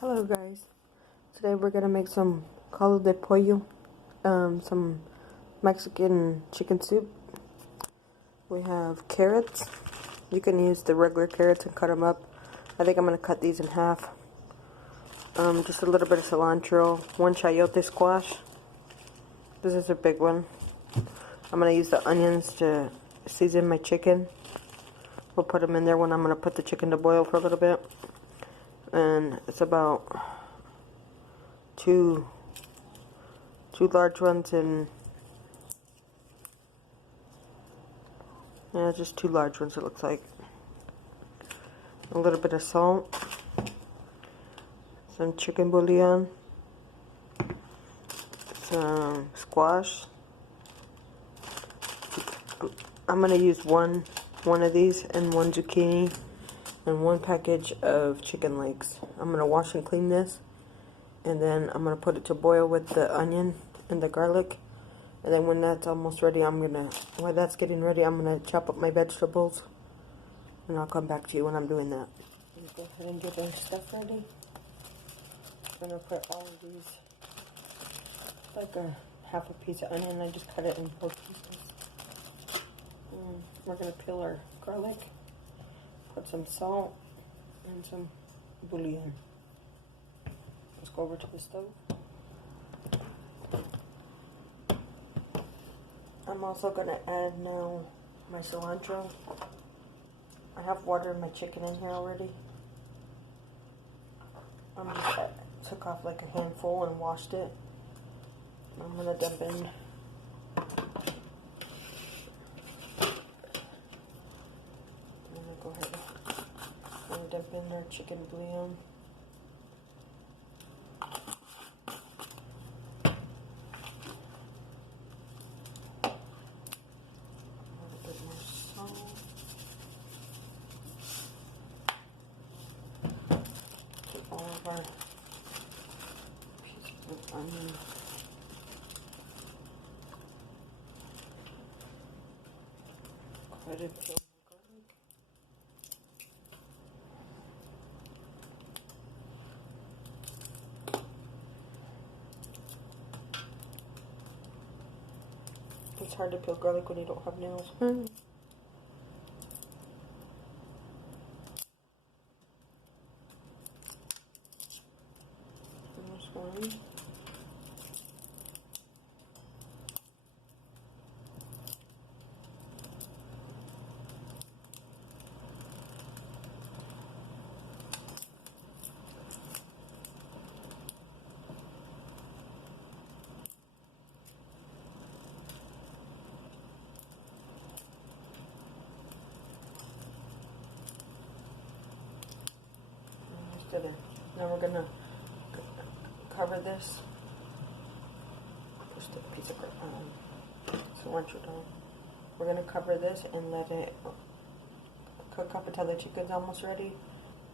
Hello guys, today we're gonna make some caldo de pollo, some Mexican chicken soup. We have carrots. You can use the regular carrots and cut them up. I think I'm gonna cut these in half. Just a little bit of cilantro, one chayote squash. This is a big one. I'm gonna use the onions to season my chicken. We'll put them in there when I'm gonna put the chicken to boil for a little bit. And it's about two large ones and just two large ones it looks like. A little bit of salt, some chicken bouillon, some squash. I'm gonna use one of these and one zucchini and one package of chicken legs. I'm gonna wash and clean this, and then I'm gonna put it to boil with the onion and the garlic. And then when that's almost ready, while that's getting ready, I'm gonna chop up my vegetables, and I'll come back to you when I'm doing that. Let's go ahead and get our stuff ready. I'm gonna put all of these, like a half a piece of onion. I just cut it in 4 pieces. We're gonna peel our garlic. Put some salt and some bouillon. Let's go over to the stove. I'm also going to add now my cilantro. I have watered my chicken in here already. Took off like a handful and washed it. I'm going to dump in dump in our chicken bouillon. A bit more salt. Put all of our pieces of onion. Go ahead and peel. It's hard to peel garlic when you don't have nails. This one. Now we're gonna cover this. Push the piece of cilantro down. We're gonna cover this and let it cook up until the chicken's almost ready,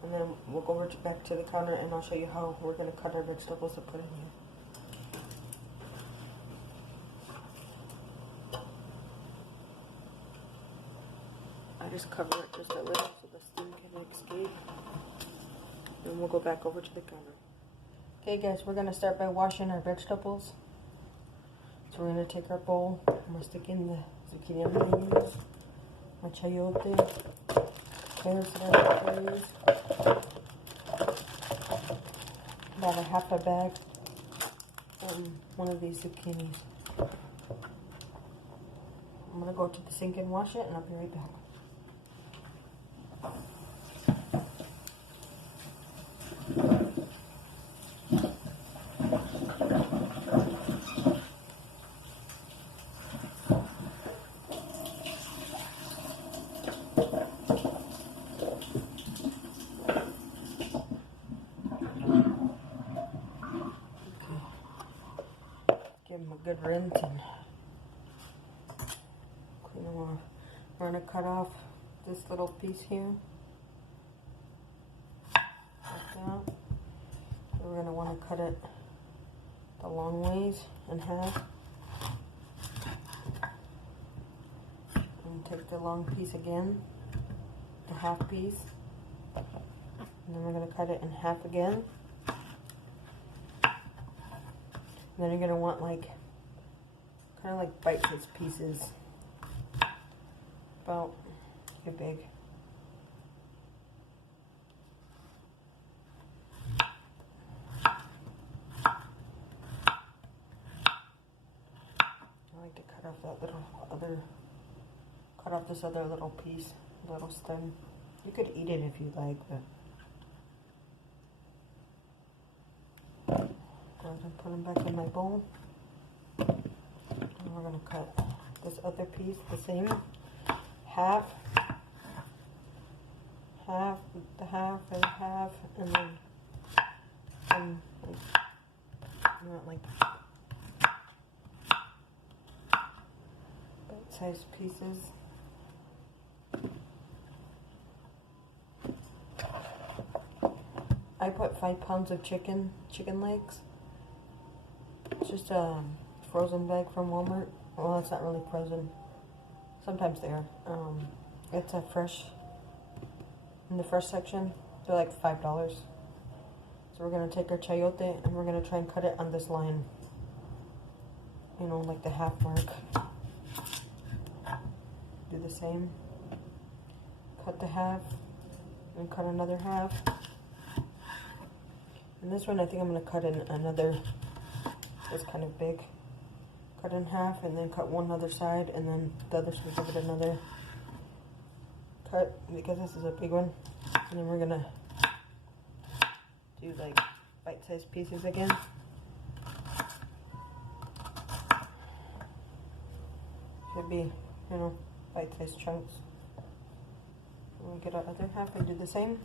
and then we'll go over back to the counter and I'll show you how we're gonna cut our vegetables to put in here. I just cover it just a little so the steam can escape. And we'll go back over to the counter. Okay guys, we're going to start by washing our vegetables. So we're going to take our bowl. I'm going to stick in the zucchini I'm going to use, my chayote, carrots that I'm going to use, about a half a bag, one of these zucchinis. I'm going to go to the sink and wash it, and I'll be right back. Give them a good rinse and clean them off. We're going to cut off this little piece here, like that. We're going to want to cut it the long ways in half. And take the long piece again, the half piece, and then we're going to cut it in half again. then you're gonna want like kind of like bite-sized pieces, about too big. I like to cut off that cut off this other little piece, little stem. You could eat it if you like, but go ahead and put them back in my bowl. And we're gonna cut this other piece the same, half, the half, and then not like bite-sized pieces. I put 5 pounds of chicken legs. It's just a frozen bag from Walmart. Well, it's not really frozen. Sometimes they are. It's a fresh, in the fresh section. They're like $5. So we're going to take our chayote and we're going to try and cut it on this line. You know, like the half mark. Do the same. Cut the half and cut another half. And this one I think I'm going to cut in another, it's kind of big. Cut in half and then cut one other side and then the other side give it another cut because this is a big one. And then we're going to do like bite-sized pieces again. Should be, you know, bite-sized chunks. And we'll get our other half and do the same.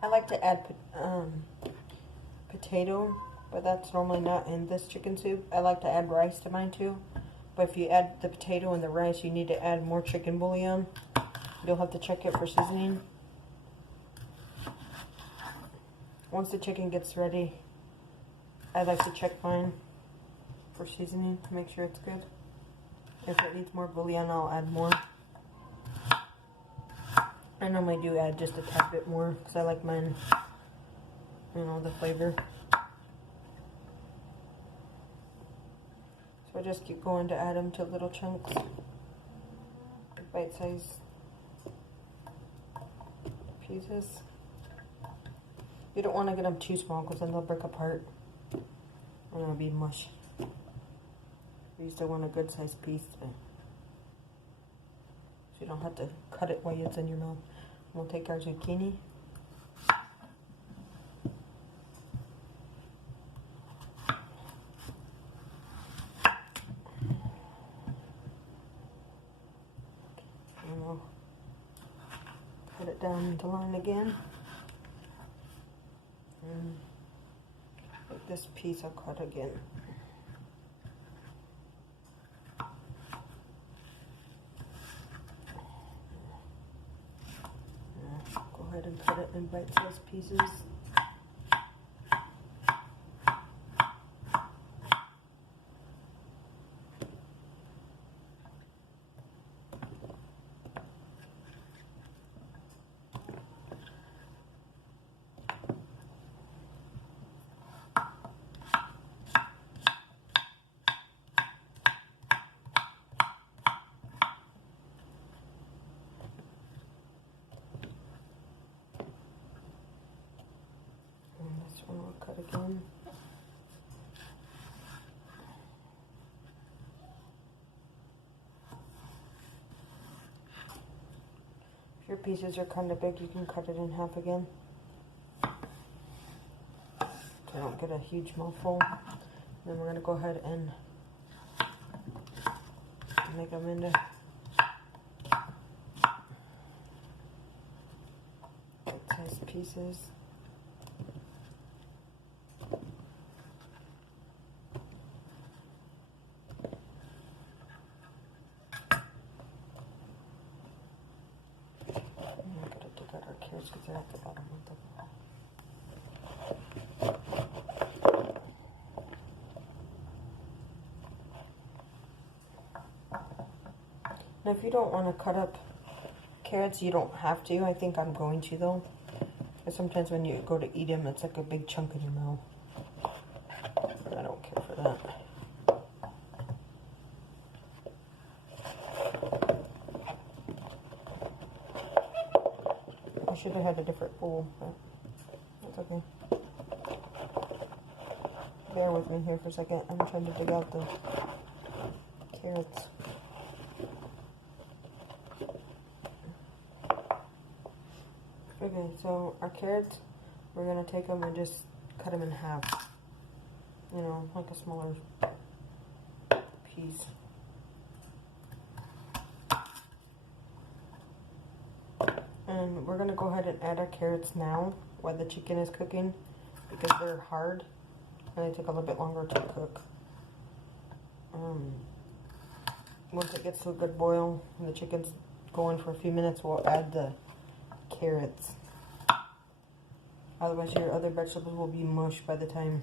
I like to add potato, but that's normally not in this chicken soup. I like to add rice to mine too. But if you add the potato and the rice, you need to add more chicken bouillon. You'll have to check it for seasoning. Once the chicken gets ready, I like to check mine for seasoning to make sure it's good. If it needs more bouillon, I'll add more. I normally do add just a tad bit more because I like mine, you know, the flavor. So I just keep going to add them to little chunks, bite-sized pieces. You don't want to get them too small because then they'll break apart and it'll be mush. You still want a good sized piece. So you don't have to cut it while it's in your mouth. We'll take our zucchini. And we'll cut it down into line again. And with this piece I'll cut again. And cut it in bite-sized pieces. And we'll cut again. If your pieces are kind of big, you can cut it in half again. So I don't get a huge mouthful. Then we're going to go ahead and make them into bite-sized pieces. Carrots because they're at the bottom of the Now if you don't want to cut up carrots, you don't have to. I think I'm going to though. Because sometimes when you go to eat them, it's like a big chunk in your mouth. I don't care for that. I should have had a different bowl, but that's okay. Bear with me here for a second. I'm trying to dig out the carrots. Okay, so our carrots, we're going to take them and just cut them in half. You know, like a smaller piece. And we're going to go ahead and add our carrots now while the chicken is cooking because they're hard and they take a little bit longer to cook. Once it gets to a good boil and the chicken's going for a few minutes, we'll add the carrots. Otherwise your other vegetables will be mush by the time.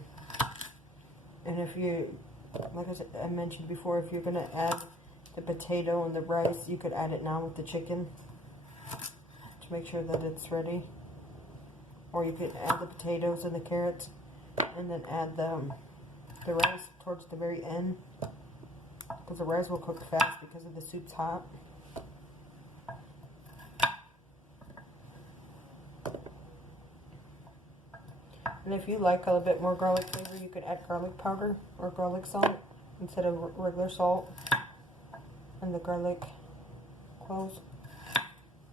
And if you, like I mentioned before, if you're going to add the potato and the rice, you could add it now with the chicken to make sure that it's ready. Or you could add the potatoes and the carrots and then add the rice towards the very end, because the rice will cook fast because of the soup's hot. And if you like a little bit more garlic flavor, you could add garlic powder or garlic salt instead of regular salt and the garlic cloves.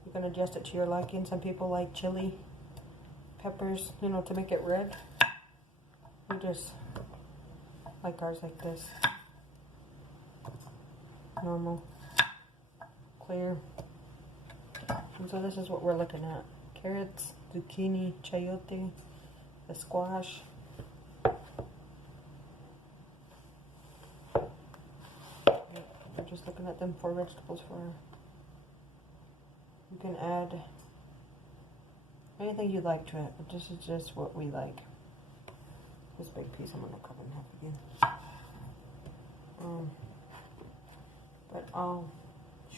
You can adjust it to your liking. Some people like chili peppers, you know, to make it red. We just like ours like this. Normal, clear. And so this is what we're looking at. Carrots, zucchini, chayote, the squash. We're just looking at them 4 vegetables for. You can add anything you like to it, but this is just what we like. This big piece I'm going to cut in half again. But I'll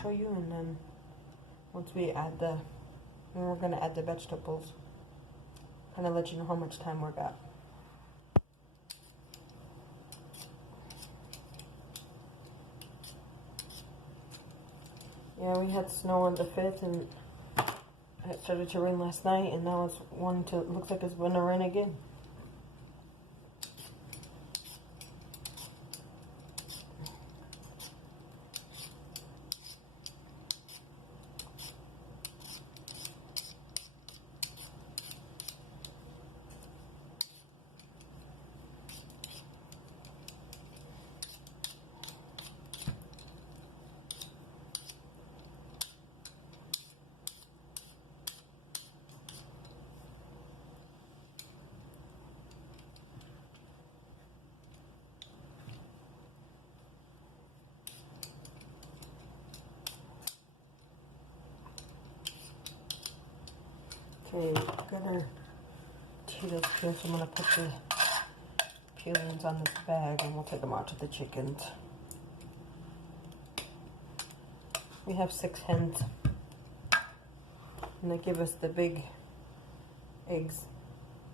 show you, and then once we add then we're going to add the vegetables, and I'll let you know how much time we're got. Yeah, we had snow on the 5th, and it started to rain last night, and now it's looks like it's going to rain again. Okay, got our potatoes peeled, so I'm going to put the peelings on this bag and we'll take them out to the chickens. We have 6 hens, and they give us the big eggs,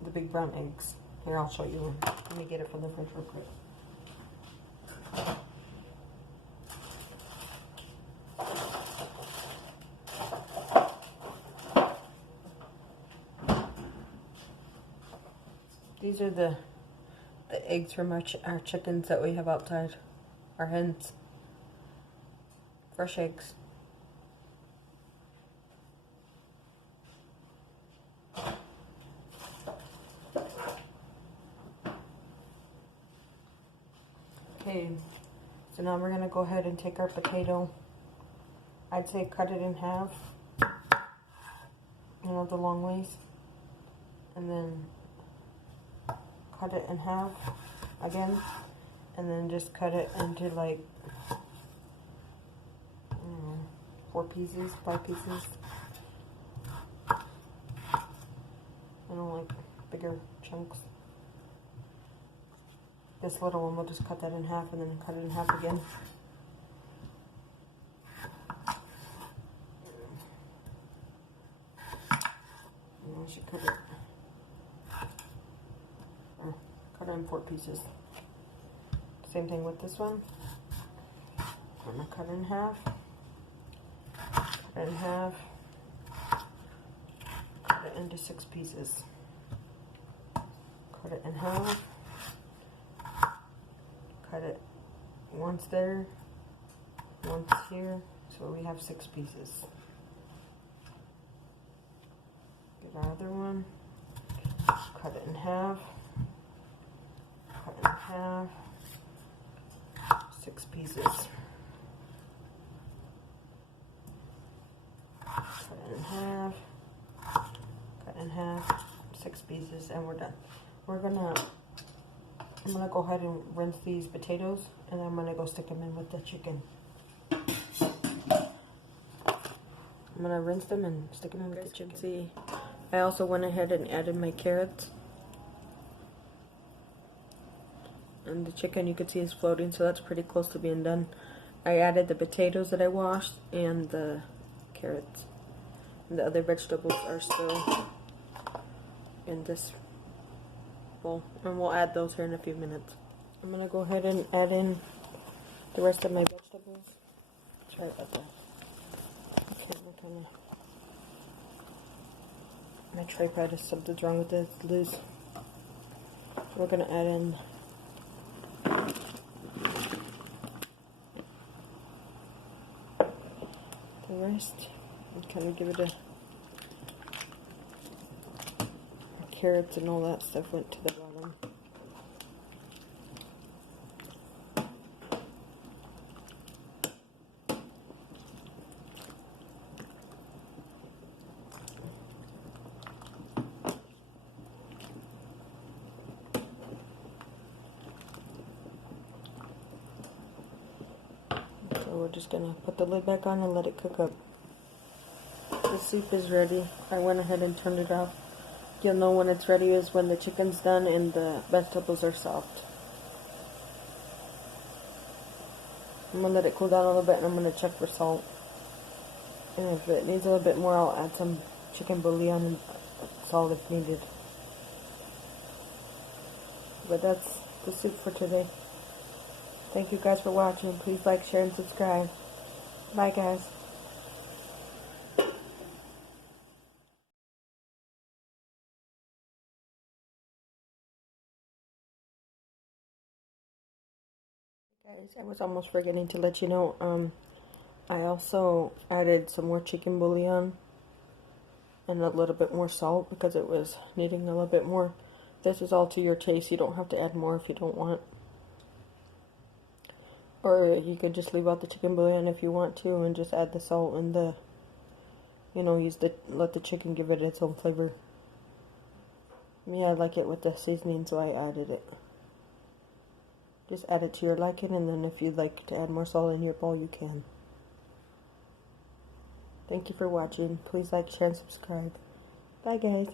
the big brown eggs. Here, I'll show you. Let me get it from the fridge real quick. These are the eggs from our chickens that we have outside, our hens. Fresh eggs. Okay, so now we're going to go ahead and take our potato. I'd say cut it in half, you know, the long ways, and then cut it in half again, and then just cut it into like 4 pieces, 5 pieces. I don't like bigger chunks. This little one, we'll just cut that in half and then cut it in half again. And I should cut it in 4 pieces. Same thing with this one. I'm going to cut it in half. Cut it in half. Cut it into 6 pieces. Cut it in half. Cut it once there, once here, so we have 6 pieces. Get our other one. Cut it in half. Cut it in half. 6 pieces. Cut it in half. Cut in half. 6 pieces, and we're done. I'm gonna go ahead and rinse these potatoes, and I'm gonna go stick them in with the chicken. I'm gonna rinse them and stick them in with the chicken. See, I also went ahead and added my carrots. And the chicken, you can see, is floating, so that's pretty close to being done. I added the potatoes that I washed and the carrots. And the other vegetables are still in this bowl, and we'll add those here in a few minutes. I'm gonna go ahead and add in the rest of my vegetables. Sorry about that. Okay, my tripod is, something's wrong with it, it's loose. We're gonna add in the rest and kind of give it a carrots and all that stuff went to the bottom. So we're just gonna put the lid back on and let it cook up. The soup is ready. I went ahead and turned it off. You'll know when it's ready is when the chicken's done and the vegetables are soft. I'm going to let it cool down a little bit, and I'm going to check for salt. And if it needs a little bit more, I'll add some chicken bouillon and salt if needed. But that's the soup for today. Thank you guys for watching. Please like, share, and subscribe. Bye guys. Guys, I was almost forgetting to let you know, I also added some more chicken bouillon and a little bit more salt because it was needing a little bit more. This is all to your taste. You don't have to add more if you don't want. Or you could just leave out the chicken bouillon if you want to and just add the salt and the, let the chicken give it its own flavor. Me, I like it with the seasoning, so I added it. Just add it to your liking, and then if you'd like to add more salt in your bowl, you can. Thank you for watching. Please like, share, and subscribe. Bye, guys.